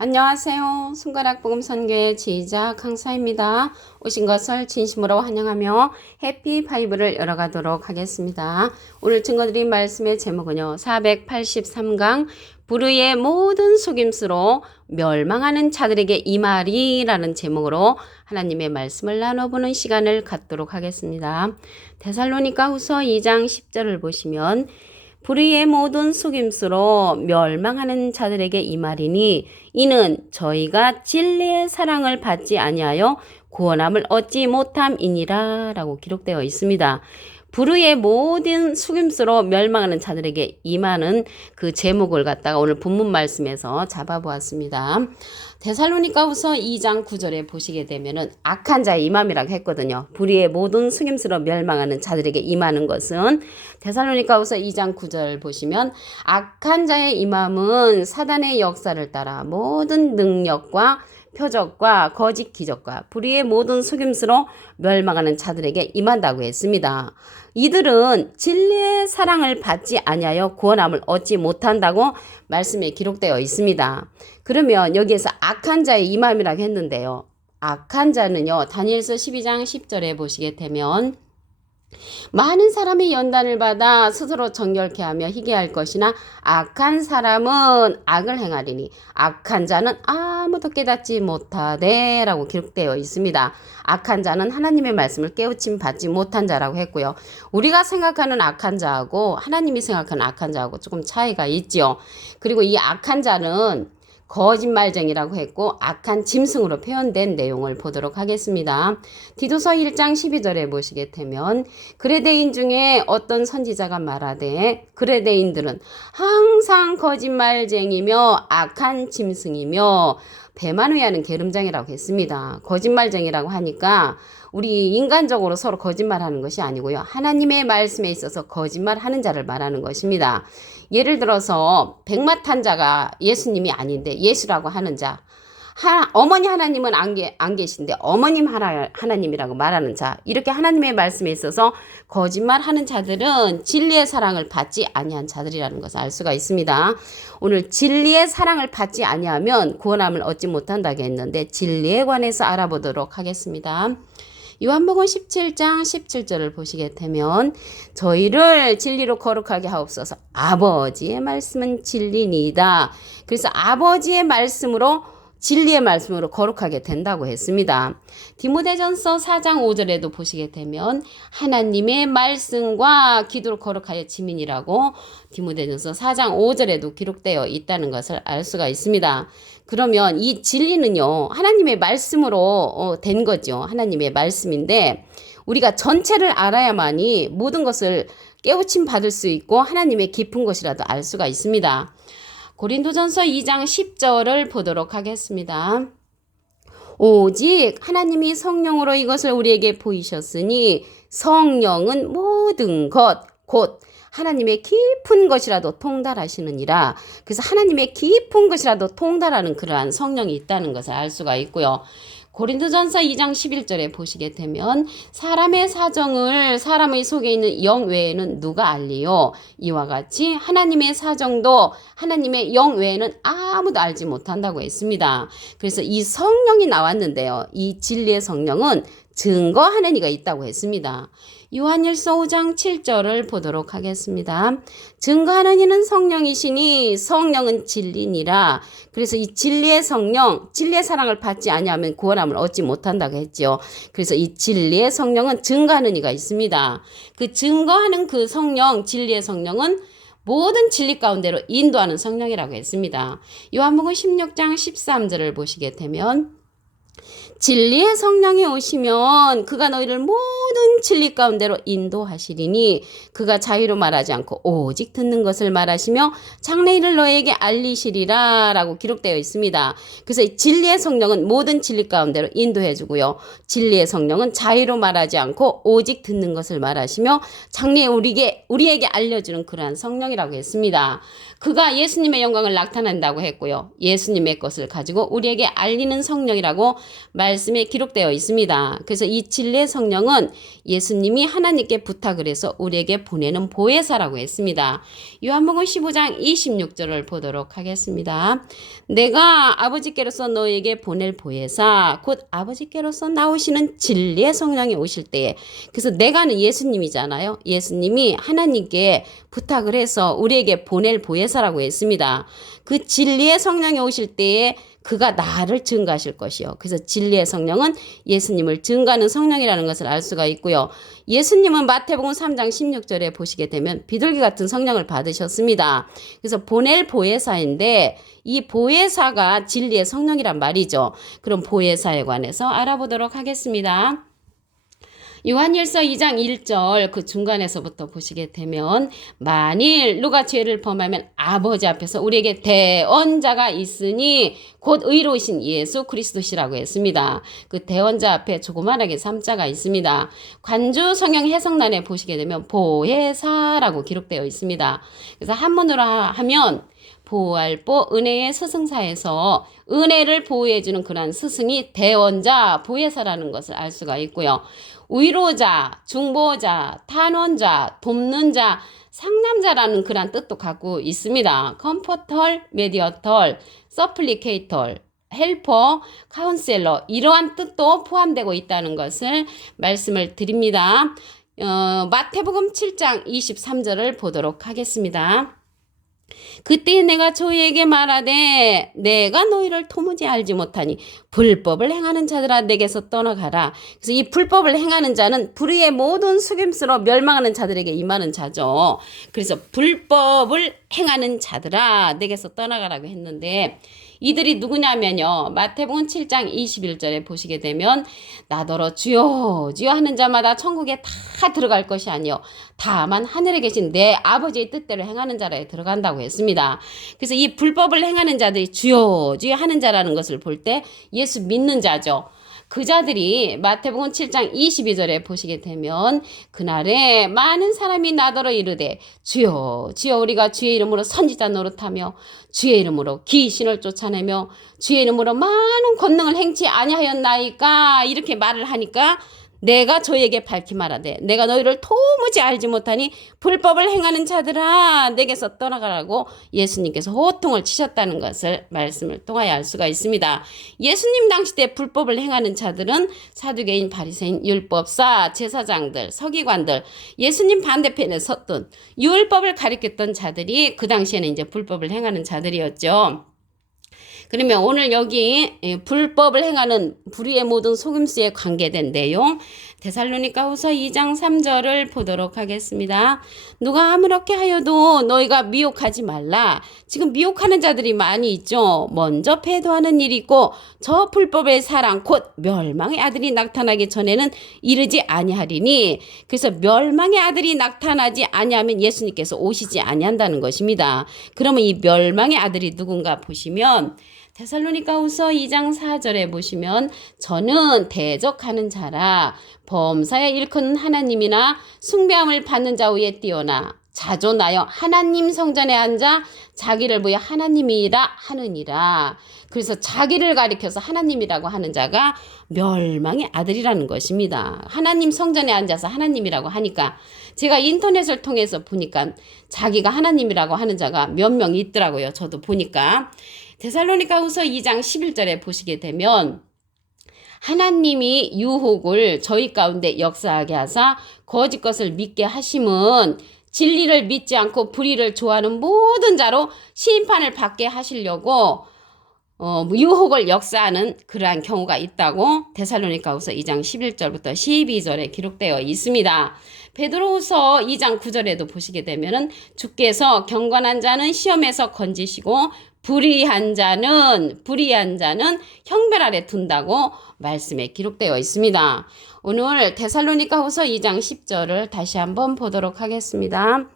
안녕하세요. 손가락 복음 선교의 지휘자 강사입니다. 오신 것을 진심으로 환영하며 해피 파이브를 열어가도록 하겠습니다. 오늘 증거드린 말씀의 제목은요. 483강 부르의 모든 속임수로 멸망하는 자들에게 이 말이라는 제목으로 하나님의 말씀을 나눠보는 시간을 갖도록 하겠습니다. 데살로니가 후서 2장 10절을 보시면 불의의 모든 속임수로 멸망하는 자들에게 이 말이니 이는 저희가 진리의 사랑을 받지 아니하여 구원함을 얻지 못함이니라라고 기록되어 있습니다. 불의의 모든 속임수로 멸망하는 자들에게 임하는 그 제목을 갖다가 오늘 본문 말씀에서 잡아보았습니다. 데살로니가후서 2장 9절에 보시게 되면은 악한 자의 임함이라고 했거든요. 불의의 모든 속임수로 멸망하는 자들에게 임하는 것은 데살로니가후서 2장 9절 보시면 악한 자의 임함은 사단의 역사를 따라 모든 능력과 표적과 거짓 기적과 불의의 모든 속임수로 멸망하는 자들에게 임한다고 했습니다. 이들은 진리의 사랑을 받지 아니하여 구원함을 얻지 못한다고 말씀에 기록되어 있습니다. 그러면 여기에서 악한 자의 임함이라고 했는데요. 악한 자는요. 다니엘서 12장 10절에 보시게 되면 많은 사람이 연단을 받아 스스로 정결케 하며 희게 할 것이나 악한 사람은 악을 행하리니 악한 자는 아무도 깨닫지 못하되 라고 기록되어 있습니다. 악한 자는 하나님의 말씀을 깨우침 받지 못한 자라고 했고요. 우리가 생각하는 악한 자하고 하나님이 생각하는 악한 자하고 조금 차이가 있지요. 그리고 이 악한 자는 거짓말쟁이라고 했고 악한 짐승으로 표현된 내용을 보도록 하겠습니다. 디도서 1장 12절에 보시게 되면 그레데인 중에 어떤 선지자가 말하되 그레데인들은 항상 거짓말쟁이며 악한 짐승이며 배만 위하는 게름장이라고 했습니다. 거짓말쟁이라고 하니까 우리 인간적으로 서로 거짓말하는 것이 아니고요. 하나님의 말씀에 있어서 거짓말하는 자를 말하는 것입니다. 예를 들어서 백마탄 자가 예수님이 아닌데 예수라고 하는 자. 하, 어머니 하나님은 안, 계, 안 계신데 어머님 하나, 하나님이라고 말하는 자 이렇게 하나님의 말씀에 있어서 거짓말하는 자들은 진리의 사랑을 받지 아니한 자들이라는 것을 알 수가 있습니다. 오늘 진리의 사랑을 받지 아니하면 구원함을 얻지 못한다고 했는데 진리에 관해서 알아보도록 하겠습니다. 요한복음 17장 17절을 보시게 되면 저희를 진리로 거룩하게 하옵소서 아버지의 말씀은 진리니이다. 그래서 아버지의 말씀으로 진리의 말씀으로 거룩하게 된다고 했습니다. 디모데전서 4장 5절에도 보시게 되면 하나님의 말씀과 기도로 거룩하여 지민이라고 디모데전서 4장 5절에도 기록되어 있다는 것을 알 수가 있습니다. 그러면 이 진리는요, 하나님의 말씀으로 어, 된 거죠. 하나님의 말씀인데, 우리가 전체를 알아야만이 모든 것을 깨우침 받을 수 있고 하나님의 깊은 것이라도 알 수가 있습니다. 고린도전서 2장 10절을 보도록 하겠습니다. 오직 하나님이 성령으로 이것을 우리에게 보이셨으니 성령은 모든 것, 곧 하나님의 깊은 것이라도 통달하시느니라. 그래서 하나님의 깊은 것이라도 통달하는 그러한 성령이 있다는 것을 알 수가 있고요. 고린도전서 2장 11절에 보시게 되면 사람의 사정을 사람의 속에 있는 영 외에는 누가 알리요? 이와 같이 하나님의 사정도 하나님의 영 외에는 아무도 알지 못한다고 했습니다. 그래서 이 성령이 나왔는데요. 이 진리의 성령은 증거하는 이가 있다고 했습니다. 요한일서 5장 7절을 보도록 하겠습니다. 증거하는 이는 성령이시니 성령은 진리니라. 그래서 이 진리의 성령, 진리의 사랑을 받지 아니하면 구원함을 얻지 못한다고 했죠. 그래서 이 진리의 성령은 증거하는 이가 있습니다. 그 증거하는 그 성령, 진리의 성령은 모든 진리 가운데로 인도하는 성령이라고 했습니다. 요한복음 16장 13절을 보시게 되면 진리의 성령이 오시면 그가 너희를 모든 진리 가운데로 인도하시리니 그가 자유로 말하지 않고 오직 듣는 것을 말하시며 장래일을 너에게 알리시리라 라고 기록되어 있습니다. 그래서 진리의 성령은 모든 진리 가운데로 인도해 주고요. 진리의 성령은 자유로 말하지 않고 오직 듣는 것을 말하시며 장래에 우리에게, 우리에게 알려주는 그러한 성령이라고 했습니다. 그가 예수님의 영광을 나타낸다고 했고요. 예수님의 것을 가지고 우리에게 알리는 성령이라고 말 말씀에 기록되어 있습니다. 그래서 이 진리의 성령은 예수님이 하나님께 부탁을 해서 우리에게 보내는 보혜사라고 했습니다. 요한복음 15장 26절을 보도록 하겠습니다. 내가 아버지께로서 너에게 보낼 보혜사 곧 아버지께로서 나오시는 진리의 성령이 오실 때에 그래서 내가는 예수님이잖아요. 예수님이 하나님께 부탁을 해서 우리에게 보낼 보혜사라고 했습니다. 그 진리의 성령이 오실 때에 그가 나를 증가하실 것이요. 그래서 진리의 성령은 예수님을 증가하는 성령이라는 것을 알 수가 있고요. 예수님은 마태복음 3장 16절에 보시게 되면 비둘기 같은 성령을 받으셨습니다. 그래서 보낼 보혜사인데 이 보혜사가 진리의 성령이란 말이죠. 그럼 보혜사에 관해서 알아보도록 하겠습니다. 요한일서 2장 1절 그 중간에서부터 보시게 되면 만일 누가 죄를 범하면 아버지 앞에서 우리에게 대언자가 있으니 곧 의로우신 예수 그리스도시라고 했습니다. 그 대언자 앞에 조그만하게 삼자가 있습니다. 관주 성경 해석란에 보시게 되면 보혜사라고 기록되어 있습니다. 그래서 한문으로 하면 보알보 은혜의 스승사에서 은혜를 보호해주는 그러한 스승이 대원자, 보혜사라는 것을 알 수가 있고요. 위로자, 중보자, 탄원자, 돕는 자, 상남자라는 그러한 뜻도 갖고 있습니다. 컴포털, 메디어털, 서플리케이털, 헬퍼, 카운셀러 이러한 뜻도 포함되고 있다는 것을 말씀을 드립니다. 어, 마태복음 7장 23절을 보도록 하겠습니다. 그때 내가 저희에게 말하되 내가 너희를 도무지 알지 못하니 불법을 행하는 자들아 내게서 떠나가라. 그래서 이 불법을 행하는 자는 불의의 모든 속임수로 멸망하는 자들에게 임하는 자죠. 그래서 불법을 행하는 자들아 내게서 떠나가라고 했는데 이들이 누구냐면요. 마태복음 7장 21절에 보시게 되면 나더러 주여 주여 하는 자마다 천국에 다 들어갈 것이 아니요 다만 하늘에 계신 내 아버지의 뜻대로 행하는 자라에 들어간다고 했습니다. 그래서 이 불법을 행하는 자들이 주여 주여 하는 자라는 것을 볼 때 예수 믿는 자죠. 그 자들이 마태복음 7장 22절에 보시게 되면 그날에 많은 사람이 나더러 이르되 주여 주여 우리가 주의 이름으로 선지자 노릇하며 주의 이름으로 귀신을 쫓아내며 주의 이름으로 많은 권능을 행치 아니하였나이까? 이렇게 말을 하니까 내가 저에게 밝히 말하되 내가 너희를 도무지 알지 못하니 불법을 행하는 자들아 내게서 떠나가라고 예수님께서 호통을 치셨다는 것을 말씀을 통하여 알 수가 있습니다. 예수님 당시 때 불법을 행하는 자들은 사두개인, 바리새인, 율법사, 제사장들, 서기관들, 예수님 반대편에 섰던 율법을 가리켰던 자들이 그 당시에는 이제 불법을 행하는 자들이었죠. 그러면 오늘 여기 예, 불법을 행하는 불의의 모든 속임수에 관계된 내용 데살로니가 후서 2장 3절을 보도록 하겠습니다. 누가 아무렇게 하여도 너희가 미혹하지 말라. 지금 미혹하는 자들이 많이 있죠. 먼저 패도하는 일이 있고 저 불법의 사랑 곧 멸망의 아들이 나타나기 전에는 이르지 아니하리니 그래서 멸망의 아들이 나타나지 아니하면 예수님께서 오시지 아니한다는 것입니다. 그러면 이 멸망의 아들이 누군가 보시면 데살로니가후서 2장 4절에 보시면 저는 대적하는 자라 범사에 일컫는 하나님이나 숭배함을 받는 자 위에 뛰어나 자존하여 하나님 성전에 앉아 자기를 보여 하나님이라 하느니라. 그래서 자기를 가리켜서 하나님이라고 하는 자가 멸망의 아들이라는 것입니다. 하나님 성전에 앉아서 하나님이라고 하니까 제가 인터넷을 통해서 보니까 자기가 하나님이라고 하는 자가 몇 명 있더라고요. 저도 보니까 데살로니가 후서 2장 11절에 보시게 되면 하나님이 유혹을 저희 가운데 역사하게 하사 거짓 것을 믿게 하심은 진리를 믿지 않고 불의를 좋아하는 모든 자로 심판을 받게 하시려고 어, 유혹을 역사하는 그러한 경우가 있다고 데살로니가후서 2장 11절부터 12절에 기록되어 있습니다. 베드로후서 2장 9절에도 보시게 되면은 주께서 경건한 자는 시험에서 건지시고 불의한 자는 불의한 자는 형벌 아래 둔다고 말씀에 기록되어 있습니다. 오늘 데살로니가후서 2장 10절을 다시 한번 보도록 하겠습니다.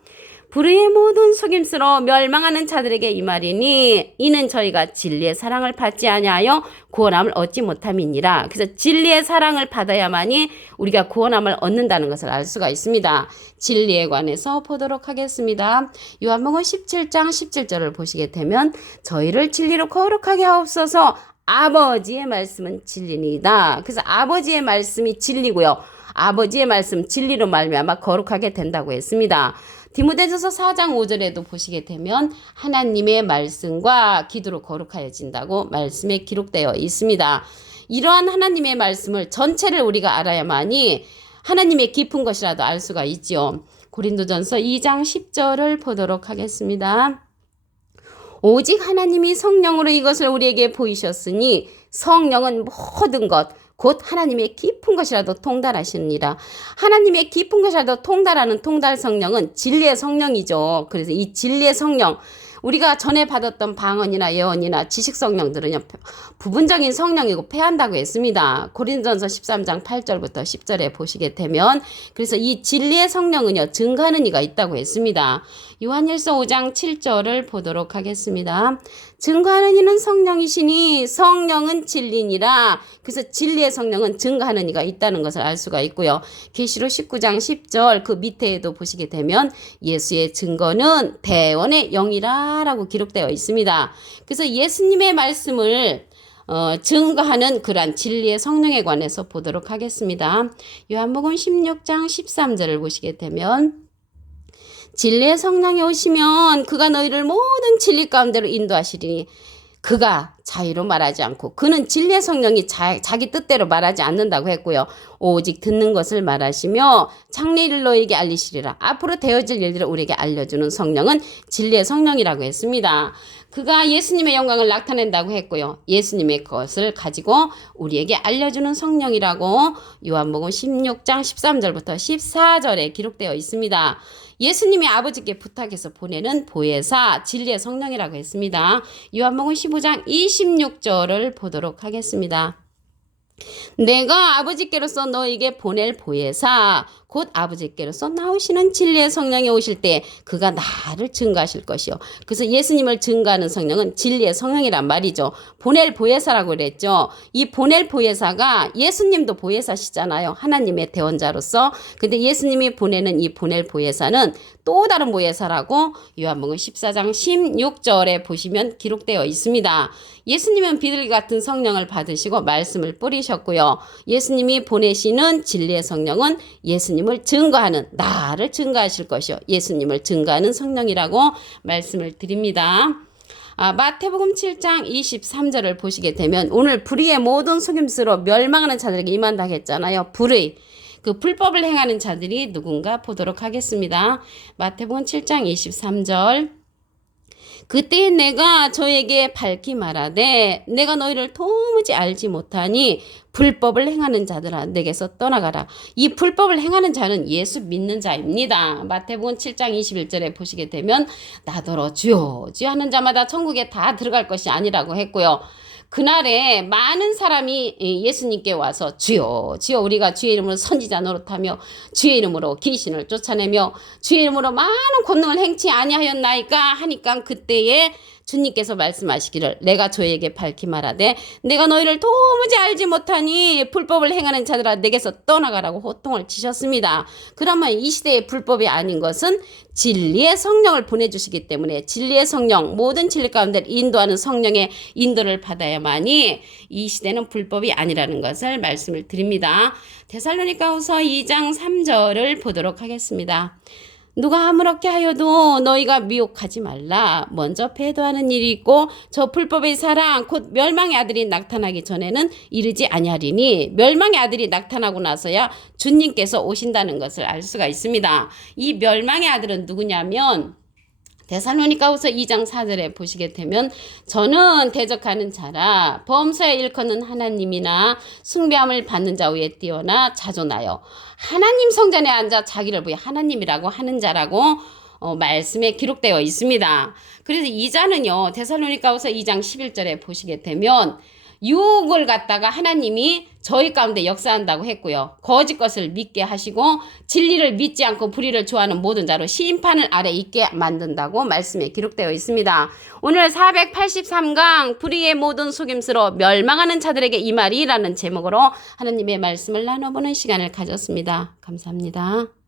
불의의 모든 속임수로 멸망하는 자들에게 이 말이니 이는 저희가 진리의 사랑을 받지 아니하여 구원함을 얻지 못함이니라. 그래서 진리의 사랑을 받아야만이 우리가 구원함을 얻는다는 것을 알 수가 있습니다. 진리에 관해서 보도록 하겠습니다. 요한복음 17장 17절을 보시게 되면 저희를 진리로 거룩하게 하옵소서 아버지의 말씀은 진리니다. 그래서 아버지의 말씀이 진리고요. 아버지의 말씀 진리로 말미암아 거룩하게 된다고 했습니다. 디모데전서 4장 5절에도 보시게 되면 하나님의 말씀과 기도로 거룩하여진다고 말씀에 기록되어 있습니다. 이러한 하나님의 말씀을 전체를 우리가 알아야만이 하나님의 깊은 것이라도 알 수가 있지요. 고린도전서 2장 10절을 보도록 하겠습니다. 오직 하나님이 성령으로 이것을 우리에게 보이셨으니 성령은 모든 것, 곧 하나님의 깊은 것이라도 통달하시느니라. 하나님의 깊은 것이라도 통달하는 통달 성령은 진리의 성령이죠. 그래서 이 진리의 성령, 우리가 전에 받았던 방언이나 예언이나 지식 성령들은요 부분적인 성령이고 패한다고 했습니다. 고린전서 13장 8절부터 10절에 보시게 되면 그래서 이 진리의 성령은요 증가하는 이가 있다고 했습니다. 요한일서 5장 7절을 보도록 하겠습니다. 증거하는 이는 성령이시니 성령은 진리니라. 그래서 진리의 성령은 증거하는 이가 있다는 것을 알 수가 있고요. 계시록 19장 10절 그 밑에도 보시게 되면 예수의 증거는 대원의 영이라라고 기록되어 있습니다. 그래서 예수님의 말씀을 어, 증거하는 그러한 진리의 성령에 관해서 보도록 하겠습니다. 요한복음 16장 13절을 보시게 되면 진리의 성령이 오시면 그가 너희를 모든 진리 가운데로 인도하시리니 그가 자유로 말하지 않고 그는 진리의 성령이 자, 자기 뜻대로 말하지 않는다고 했고요. 오직 듣는 것을 말하시며 창리를 너에게 알리시리라. 앞으로 되어질 일들을 우리에게 알려주는 성령은 진리의 성령이라고 했습니다. 그가 예수님의 영광을 나타낸다고 했고요. 예수님의 것을 가지고 우리에게 알려주는 성령이라고 요한복음 16장 13절부터 14절에 기록되어 있습니다. 예수님이 아버지께 부탁해서 보내는 보혜사 진리의 성령이라고 했습니다. 요한복음 15장 26절을 보도록 하겠습니다. 내가 아버지께로서 너에게 보낼 보혜사 곧 아버지께로서 나오시는 진리의 성령이 오실 때 그가 나를 증가하실 것이요. 그래서 예수님을 증가하는 성령은 진리의 성령이란 말이죠. 보낼 보혜사라고 그랬죠. 이 보낼 보혜사가 예수님도 보혜사시잖아요. 하나님의 대원자로서. 근데 예수님이 보내는 이 보낼 보혜사는 또 다른 보혜사라고 요한복음 14장 16절에 보시면 기록되어 있습니다. 예수님은 비둘기 같은 성령을 받으시고 말씀을 뿌리셨고요. 예수님이 보내시는 진리의 성령은 예수님 을 증거하는 나를 증거하실 것이요. 예수님을 증거하는 성령이라고 말씀을 드립니다. 아, 마태복음 7장 23절을 보시게 되면 오늘 불의의 모든 속임수로 멸망하는 자들에게 임한다 했잖아요. 불의. 그 불법을 행하는 자들이 누군가 보도록 하겠습니다. 마태복음 7장 23절. 그때 내가 저에게 밝히 말하되 내가 너희를 도무지 알지 못하니 불법을 행하는 자들아 내게서 떠나가라. 이 불법을 행하는 자는 예수 믿는 자입니다. 마태복음 7장 21절에 보시게 되면 나더러 주여 주여 하는 자마다 천국에 다 들어갈 것이 아니라고 했고요. 그날에 많은 사람이 예수님께 와서 주여 주여 우리가 주의 이름으로 선지자 노릇하며 주의 이름으로 귀신을 쫓아내며 주의 이름으로 많은 권능을 행치 아니하였나이까 하니까 그때에 주님께서 말씀하시기를 내가 저에게 밝히 말하되 내가 너희를 도무지 알지 못하니 불법을 행하는 자들아 내게서 떠나가라고 호통을 치셨습니다. 그러면 이 시대의 불법이 아닌 것은 진리의 성령을 보내주시기 때문에 진리의 성령 모든 진리 가운데 인도하는 성령의 인도를 받아야만이 이 시대는 불법이 아니라는 것을 말씀을 드립니다. 데살로니가후서 2장 3절을 보도록 하겠습니다. 누가 아무렇게 하여도 너희가 미혹하지 말라. 먼저 배도하는 일이 있고 저 불법의 사랑 곧 멸망의 아들이 나타나기 전에는 이르지 아니하리니 멸망의 아들이 나타나고 나서야 주님께서 오신다는 것을 알 수가 있습니다. 이 멸망의 아들은 누구냐면 데살로니가후서 2장 4절에 보시게 되면 저는 대적하는 자라 범사에 일컫는 하나님이나 숭배함을 받는 자 위에 뛰어나 자존하여 하나님 성전에 앉아 자기를 보여 하나님이라고 하는 자라고 어, 말씀에 기록되어 있습니다. 그래서 이 자는요 데살로니가후서 2장 11절에 보시게 되면 유혹을 갖다가 하나님이 저희 가운데 역사한다고 했고요. 거짓 것을 믿게 하시고 진리를 믿지 않고 불의를 좋아하는 모든 자로 심판을 아래 있게 만든다고 말씀에 기록되어 있습니다. 오늘 483강 불의의 모든 속임수로 멸망하는 자들에게 이 말이라는 제목으로 하나님의 말씀을 나눠보는 시간을 가졌습니다. 감사합니다.